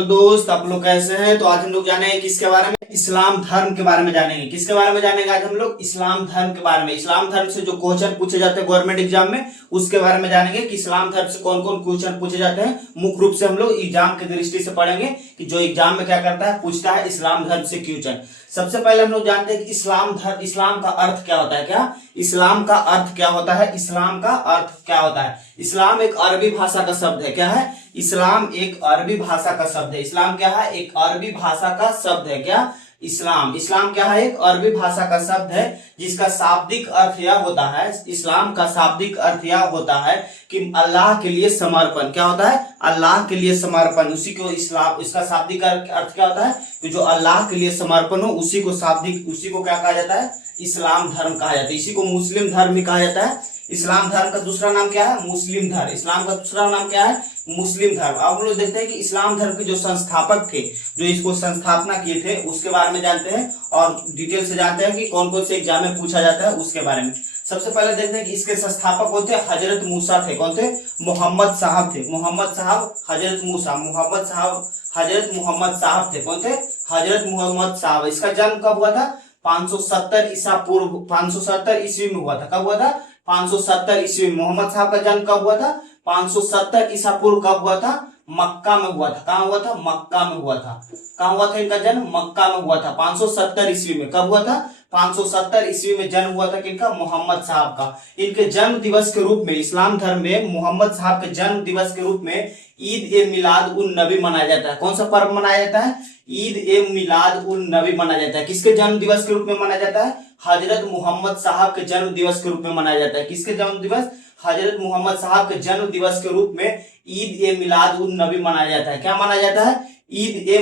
तो दोस्त आप लोग कैसे हैं। तो आज हम लोग जानेंगे किसके बारे में, इस्लाम धर्म के बारे में जानेंगे। किसके बारे में जानेंगे आज हम लोग, इस्लाम धर्म के बारे में। इस्लाम धर्म से जो क्वेश्चन पूछे जाते हैं गवर्नमेंट एग्जाम में, उसके बारे में जानेंगे कि इस्लाम धर्म से कौन कौन क्वेश्चन पूछे जाते हैं। मुख्य रूप से हम लोग एग्जाम की दृष्टि से पढ़ेंगे कि जो एग्जाम में क्या करता है, पूछता है इस्लाम धर्म से क्वेश्चन। सबसे पहले हम लोग जानते हैं कि इस्लाम धर्म, इस्लाम का अर्थ क्या होता है। क्या इस्लाम का अर्थ क्या होता है, इस्लाम का अर्थ क्या होता है। इस्लाम एक अरबी भाषा का शब्द है। क्या है, इस्लाम एक अरबी भाषा का शब्द है। इस्लाम क्या है, एक अरबी भाषा का शब्द है। क्या इस्लाम, इस्लाम क्या है, एक अरबी भाषा का शब्द है जिसका शाब्दिक अर्थ यह होता है, इस्लाम का शाब्दिक अर्थ यह होता है कि अल्लाह के लिए समर्पण। क्या होता है, अल्लाह के लिए समर्पण, उसी को इस्लाम, इसका शाब्दिक अर्थ क्या होता है कि जो अल्लाह के लिए समर्पण हो उसी को शाब्दिक, उसी को क्या कहा जाता है, इस्लाम धर्म कहा जाता है। इसी को मुस्लिम धर्म भी कहा जाता है। इस्लाम धर्म का दूसरा नाम क्या है, मुस्लिम धर्म। इस्लाम का दूसरा नाम क्या है, मुस्लिम धर्म। अब हम लोग देखते हैं कि इस्लाम धर्म के जो संस्थापक थे, जो इसको संस्थापना किए थे, उसके बारे में जानते हैं और डिटेल से जानते हैं कि कौन कौन से एग्जाम में पूछा जाता है उसके बारे में। सबसे पहले देखते हैं कि इसके संस्थापक कौन थे, हजरत मूसा थे। कौन थे, मोहम्मद साहब थे। मोहम्मद साहब, हजरत मूसा, मोहम्मद साहब, हजरत मोहम्मद साहब थे। कौन थे, हजरत मोहम्मद साहब। इसका जन्म कब हुआ था, 570 ईसा पूर्व, 570 ईस्वी में हुआ था। कब हुआ था, 570 ईस्वी में। मोहम्मद साहब का जन्म कब हुआ था, 570 ईसा पूर्व। कब हुआ था, मक्का में हुआ था। कहाँ हुआ था, मक्का में हुआ था। कहाँ हुआ था इनका जन्म, मक्का में हुआ था 570 ईस्वी में। कब हुआ था, 570 ईस्वी में जन्म हुआ था किनका, मोहम्मद साहब का। इनके जन्म दिवस के रूप में, इस्लाम धर्म में मोहम्मद साहब के जन्म दिवस के रूप में ईद ए मिलाद उन नबी मनाया जाता है। कौन सा पर्व मनाया जाता है, ईद ए मिलाद उन नबी मनाया जाता है। किसके जन्म दिवस के रूप में मनाया जाता है, हजरत मोहम्मद साहब के जन्म दिवस के रूप में मनाया जाता है। किसके जन्म दिवस, हजरत मोहम्मद साहब के जन्म दिवस के रूप में ईद ए मिलाद उन नबी मनाया जाता है। क्या माना जाता है, ईद ए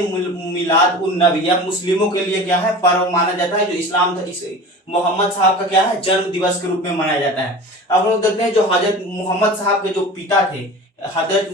मिलाद उन नबी। या मुस्लिमों के लिए क्या है, पर्व माना जाता है, जो इस्लाम मोहम्मद साहब का क्या है, जन्म दिवस के रूप में मनाया जाता है। अब हम लोग देखते हैं जो हजरत मोहम्मद साहब के जो पिता थे, हजरत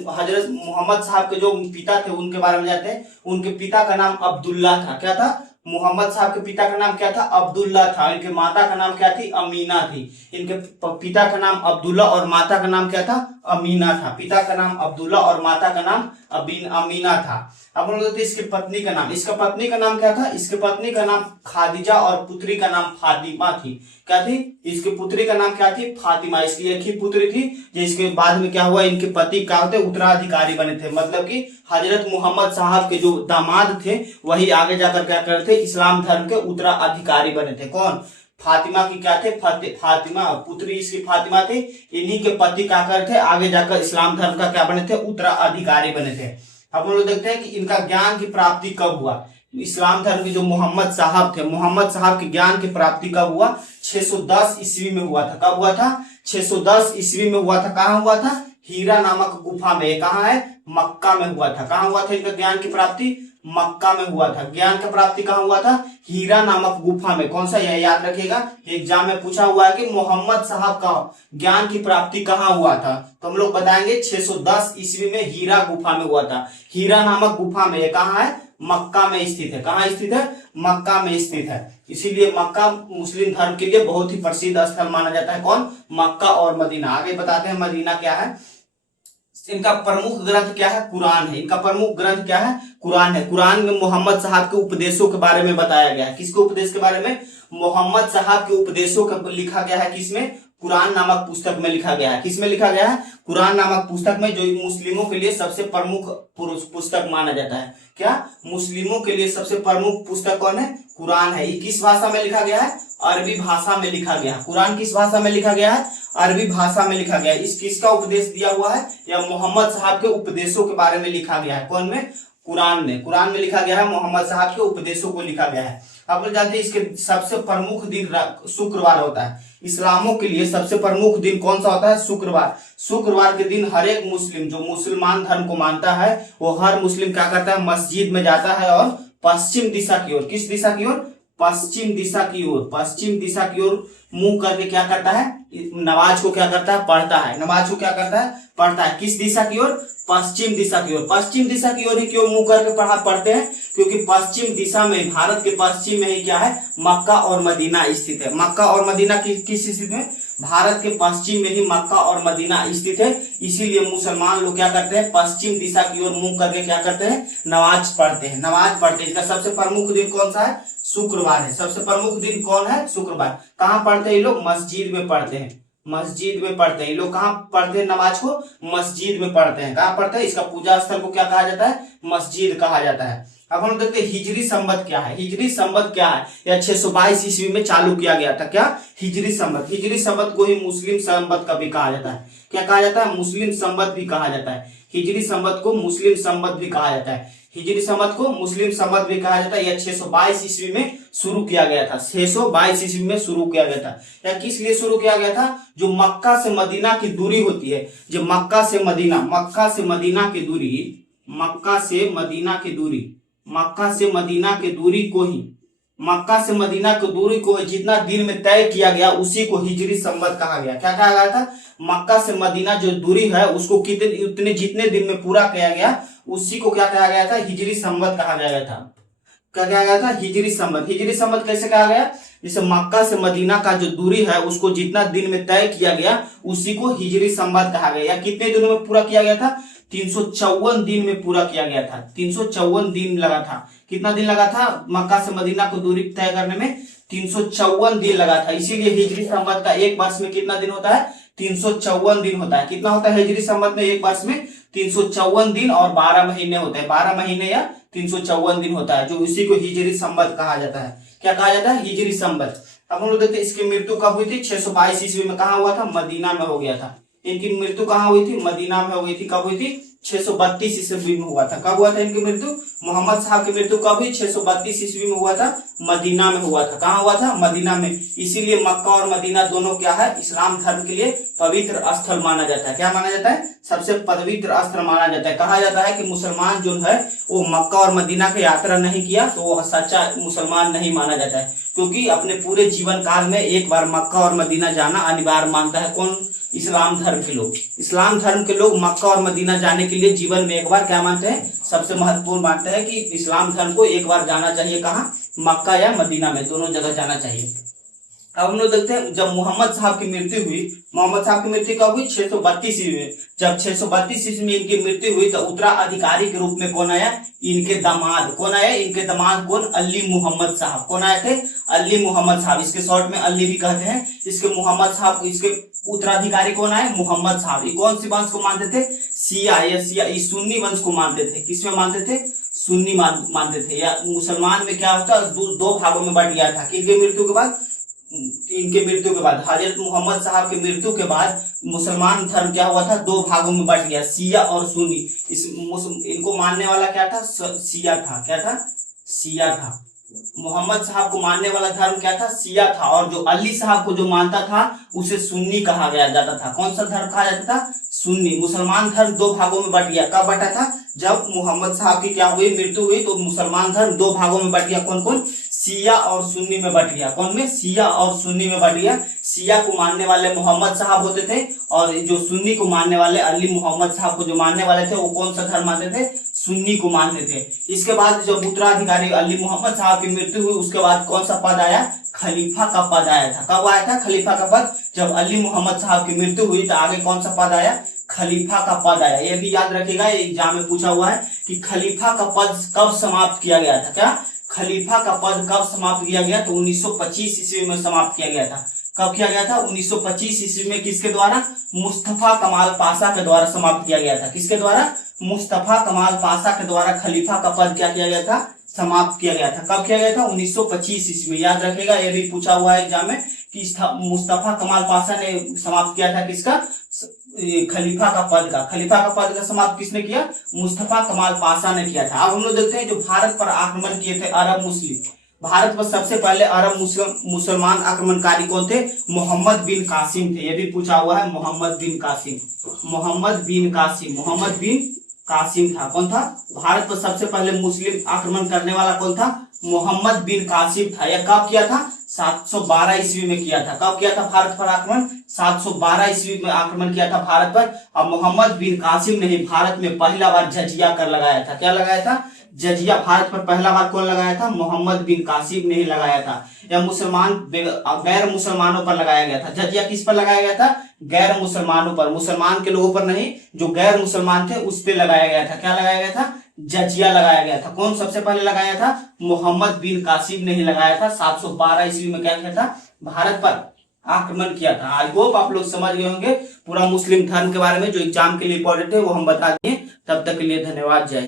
मोहम्मद साहब के जो पिता थे उनके बारे में जानते हैं। उनके पिता का नाम अब्दुल्ला था। क्या था, मोहम्मद साहब के पिता का नाम क्या था, अब्दुल्ला था। इनके माता का नाम क्या थी, अमीना थी। इनके पिता का नाम अब्दुल्ला और माता का नाम क्या था, अमीना था। पिता का नाम अब्दुल्ला और माता का नाम अमीना था। अब हम लोग इसकी पत्नी का नाम, इसका पत्नी का नाम क्या था, इसके पत्नी का नाम खादिजा और पुत्री का नाम फातिमा थी। क्या थी, इसकी पुत्री का नाम क्या थी, फातिमा। इसकी एक ही पुत्री थी, जिसके बाद में क्या हुआ, इनके पति क्या होते, उत्तराधिकारी बने थे। मतलब कि हजरत मोहम्मद साहब के जो दामाद थे वही आगे जाकर क्या करते, इस्लाम धर्म के उत्तराधिकारी बने थे। कौन, फातिमा की क्या थे, फातिमा पुत्री इसकी फातिमा थी। इन्हीं के पति क्या करते, आगे जाकर इस्लाम धर्म का क्या बने थे, उत्तराधिकारी बने थे। अब हम लोग देखते हैं कि इनका ज्ञान की प्राप्ति कब हुआ। इस्लाम धर्म के जो मोहम्मद साहब थे, मोहम्मद साहब के ज्ञान की प्राप्ति कब हुआ, 610 ईस्वी में हुआ था। कब हुआ था, 610 ईस्वी में हुआ था। कहाँ हुआ था, हीरा नामक गुफा में। कहाँ है, मक्का में हुआ था। कहाँ हुआ था इनका ज्ञान की प्राप्ति, मक्का में हुआ था। ज्ञान की प्राप्ति कहाँ हुआ था, हीरा नामक गुफा में। कौन सा, यह याद रखिएगा, एग्जाम में पूछा हुआ है कि मोहम्मद साहब का ज्ञान की प्राप्ति कहाँ हुआ था, तो हम लोग बताएंगे 610 ईस्वी में हीरा गुफा में हुआ था। हीरा नामक गुफा में, कहाँ है, मक्का में स्थित है। कहाँ स्थित है, मक्का में स्थित है। इसीलिए मक्का मुस्लिम धर्म के लिए बहुत ही प्रसिद्ध स्थल माना जाता है। कौन, मक्का और मदीना। आगे बताते हैं मदीना क्या है। इनका प्रमुख ग्रंथ क्या है, कुरान है। इनका प्रमुख ग्रंथ क्या है, कुरान है। कुरान में मोहम्मद साहब के उपदेशों के बारे में बताया गया है। किसके उपदेश के बारे में, मोहम्मद साहब के उपदेशों का लिखा गया है। किसमें, कुरान नामक पुस्तक में लिखा गया है। किसमें लिखा गया है, कुरान नामक पुस्तक में, जो मुस्लिमों के लिए सबसे प्रमुख पुस्तक माना जाता है। क्या, मुस्लिमों के लिए सबसे प्रमुख पुस्तक कौन है, कुरान है। ये किस भाषा में लिखा गया है, अरबी भाषा में लिखा गया है। कुरान किस भाषा में लिखा गया है, अरबी भाषा में लिखा गया है। इस किसका उपदेश दिया हुआ है, या मोहम्मद साहब के उपदेशों के बारे में लिखा गया है। कौन में, कुरान में। कुरान में लिखा गया है, मोहम्मद साहब के उपदेशों को लिखा गया है। आप लोग जानते हैं इसके सबसे प्रमुख दिन शुक्रवार होता है। इस्लामों के लिए सबसे प्रमुख दिन कौन सा होता है, शुक्रवार। शुक्रवार के दिन हर एक मुस्लिम, जो मुसलमान धर्म को मानता है, वो हर मुस्लिम क्या करता है, मस्जिद में जाता है और पश्चिम दिशा की ओर, किस दिशा की ओर, पश्चिम दिशा की ओर, पश्चिम दिशा की ओर मुंह करके क्या करता है, नमाज को क्या करता है, पढ़ता है। नमाज को क्या करता है, पढ़ता है। किस दिशा की ओर, पश्चिम दिशा की ओर। पश्चिम दिशा की ओर ही क्यों मुंह करके पढ़ते हैं, क्योंकि पश्चिम दिशा में, भारत के पश्चिम में ही क्या है, मक्का और मदीना स्थित है। मक्का और मदीना किस स्थिति में, भारत के पश्चिम में ही मक्का और मदीना स्थित है। इसीलिए मुसलमान लोग क्या करते हैं, पश्चिम दिशा की ओर मुंह करके क्या करते हैं, नमाज पढ़ते हैं, नमाज पढ़ते हैं। इसका सबसे प्रमुख दिन कौन सा है, शुक्रवार है। सबसे प्रमुख दिन कौन है, शुक्रवार। कहाँ पढ़ते हैं ये लोग, मस्जिद में पढ़ते हैं, मस्जिद में पढ़ते हैं। ये लोग कहाँ पढ़ते हैं नमाज को, मस्जिद में पढ़ते हैं। कहाँ पढ़ते हैं, इसका पूजा स्थल को क्या कहा जाता है, मस्जिद कहा जाता है। अब हम देखते हैं हिजरी संवत क्या है। हिजरी संवत क्या है, यह 622 ईस्वी में चालू किया गया था। क्या, हिजरी संवत। हिजरी संवत को ही मुस्लिम संवत का भी कहा जाता है। क्या कहा जाता है, मुस्लिम संवत भी कहा जाता है। हिजरी संवत को मुस्लिम संवत भी कहा जाता है। हिजरी संवत को मुस्लिम संवत भी कहा जाता है। यह 622 ईस्वी में शुरू किया गया था। 622 ईस्वी में शुरू किया गया था। यह किस लिए शुरू किया गया था, जो मक्का से मदीना की दूरी होती है, जो मक्का से मदीना, मक्का से मदीना की दूरी, मक्का से मदीना की दूरी, मक्का से मदीना की दूरी को ही, मक्का से मदीना की दूरी को जितना दिन में तय किया गया उसी को हिजरी संवत कहा गया। क्या कहा गया था, मक्का से मदीना जो दूरी है उसको कितने उतने जितने दिन में पूरा किया गया उसी को क्या कहा गया था, हिजरी संवत कहा गया था। क्या कहा गया था, हिजरी संवत। हिजरी संवत कैसे कहा गया, जैसे मक्का से मदीना का जो दूरी है उसको जितना दिन में तय किया गया उसी को हिजरी संवत कहा गया। या कितने दिनों में पूरा किया गया था, 354 दिन में पूरा किया गया था। 354 दिन लगा था। कितना दिन लगा था, मक्का से मदीना को दूरी तय करने में 354 दिन लगा था। इसीलिए हिजरी संवत का एक वर्ष में कितना दिन होता है, 354 दिन होता है। कितना होता है हिजरी संवत में, एक वर्ष में 354 दिन और 12 महीने होते हैं। 12 महीने या 354 दिन होता है, जो उसी को हिजरी संवत कहा जाता है। क्या कहा जाता है, हिजरी संवत। अब हम लोग देखते हैं इसकी मृत्यु कब हुई थी, 622 ईस्वी में। कहाँ हुआ था, मदीना में हो गया था। इनकी मृत्यु कहाँ हुई थी, मदीना में हो गई थी। कब हुई थी, 632 ईस्वी में हुआ था। कब हुआ था इनकी मृत्यु, मोहम्मद साहब की मृत्यु कब हुई, 632 ईस्वी में हुआ था, मदीना में हुआ था। कहाँ हुआ था, मदीना में। इसीलिए मक्का और मदीना दोनों क्या है, इस्लाम धर्म के लिए पवित्र स्थल माना जाता है। क्या माना जाता है, सबसे पवित्र स्थल माना जाता है। कहा जाता है कि मुसलमान जो है वो मक्का और मदीना की यात्रा नहीं किया तो वो सच्चा मुसलमान नहीं माना जाता है, क्योंकि अपने पूरे जीवन काल में एक बार मक्का और मदीना जाना अनिवार्य मानता है। कौन, इस्लाम धर्म के लोग। इस्लाम धर्म के लोग मक्का और मदीना जाने के लिए जीवन में एक बार क्या मानते हैं, सबसे महत्वपूर्ण मानते हैं कि इस्लाम धर्म को एक बार जाना चाहिए। कहाँ, मक्का या मदीना में, दोनों जगह जाना चाहिए। अब हम लोग देखते हैं जब मोहम्मद साहब की मृत्यु हुई, मोहम्मद साहब की मृत्यु कब हुई, 632 ईस्वी में। जब 632 ईस्वी में इनकी मृत्यु हुई तो उत्तराधिकारी के रूप में कौन आया, इनके दामाद। कौन आया, इनके दामाद कौन, अली मोहम्मद साहब। कौन आए थे, अली मोहम्मद साहब। इसके शॉर्ट में अली भी कहते हैं। इसके मोहम्मद साहब, इसके उत्तराधिकारी कौन आए, मोहम्मद साहब। ये कौन सी वंश को मानते थे, शिया या सुन्नी वंश को मानते थे। किसमें मानते थे, सुन्नी मानते थे। या मुसलमान में क्या होता, दो भागों में बट गया था। किनके मृत्यु के बाद, इनके मृत्यु के बाद, हजरत मोहम्मद साहब की मृत्यु के बाद मुसलमान धर्म क्या हुआ था, दो भागों में बट गया, शिया और सुन्नी। इनको मानने वाला क्या था, शिया था। क्या था, शिया था। मोहम्मद साहब को मानने वाला धर्म क्या था, शिया था। और जो अली साहब को जो मानता था उसे सुन्नी कहा गया जाता था। कौन सा धर्म कहा जाता था, सुन्नी। मुसलमान धर्म दो भागों में बट गया। कब बटा था, जब मोहम्मद साहब की क्या हुई, मृत्यु हुई तो मुसलमान धर्म दो भागों में बट गया। कौन कौन, शिया और सुन्नी में बट गया। कौन में, शिया और सुन्नी में बट गया। शिया को मानने वाले मोहम्मद साहब होते थे और जो सुन्नी को मानने वाले, अली मोहम्मद साहब को जो मानने वाले थे वो कौन सा धर्म मानते थे, सुन्नी को मानते थे। इसके बाद जब उत्तराधिकारी अली मोहम्मद साहब की मृत्यु हुई उसके बाद कौन सा पद आया, खलीफा का पद आया था। कब आया था खलीफा का पद, जब अली मोहम्मद साहब की मृत्यु हुई तो आगे कौन सा पद आया, खलीफा का पद आया। ये भी याद रखिएगा, एग्जाम में पूछा हुआ है कि खलीफा का पद कब समाप्त किया गया था। क्या, खलीफा का पद कब समाप्त किया गया, तो 1925 ईस्वी में समाप्त किया गया था। कब किया गया था, 1925 ईस्वी में। किसके द्वारा, मुस्तफा कमाल पाशा के द्वारा समाप्त किया गया था। किसके द्वारा, मुस्तफा कमाल पाशा के द्वारा खलीफा का पद क्या किया गया था, समाप्त किया गया था। कब किया गया था, 1925 ईस्वी में। याद रखेगा, ये भी पूछा हुआ है एग्जाम में कि मुस्तफा कमाल पाशा ने समाप्त किया था किसका, खलीफा का पद का। खलीफा का पद का समाप्त किसने किया, मुस्तफा कमाल पाशा ने किया था। अब हम लोग देखते हैं जो भारत पर आक्रमण किए थे अरब मुस्लिम। भारत पर सबसे पहले अरब मुसलमान आक्रमणकारी कौन थे, मोहम्मद बिन कासिम थे। ये भी पूछा हुआ है, मोहम्मद बिन कासिम। मोहम्मद बिन कासिम, मोहम्मद बिन कासिम था। कौन था, भारत पर सबसे पहले मुस्लिम आक्रमण करने वाला कौन था, मोहम्मद बिन कासिम था। यह कब किया था, 712 ईस्वी में किया था। कब किया था भारत पर आक्रमण, 712 ईस्वी में आक्रमण किया था भारत पर। और मोहम्मद बिन कासिम ने ही भारत में पहला बार जजिया कर लगाया था। क्या लगाया था, जजिया भारत पर पहला बार कौन लगाया था? मोहम्मद बिन कासिम ने ही लगाया था। या गैर मुसलमानों पर लगाया गया था। जजिया किस पर लगाया गया था? गैर मुसलमानों पर, मुसलमान के लोगों पर नहीं, जो गैर मुसलमान थे उस पे लगाया गया था। क्या लगाया गया था? जजिया लगाया गया था। कौन सबसे पहले लगाया था? मोहम्मद बिन कासिम ने ही लगाया था। 712 ईस्वी में क्या किया था? भारत पर आक्रमण किया था। आई होप आप लोग समझ गए होंगे पूरा मुस्लिम धर्म के बारे में। जो एग्जाम के लिए इंपॉर्टेंट है वो हम बता दिए। तब तक के लिए धन्यवाद। जय